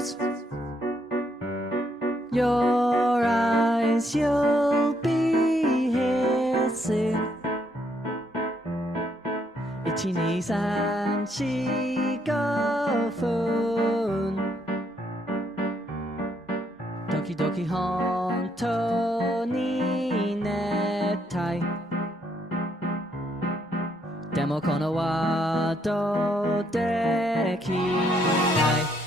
close your eyes, you'll be here soon. 1、2、3、4、5分時々本当に熱帯でもこのワードできない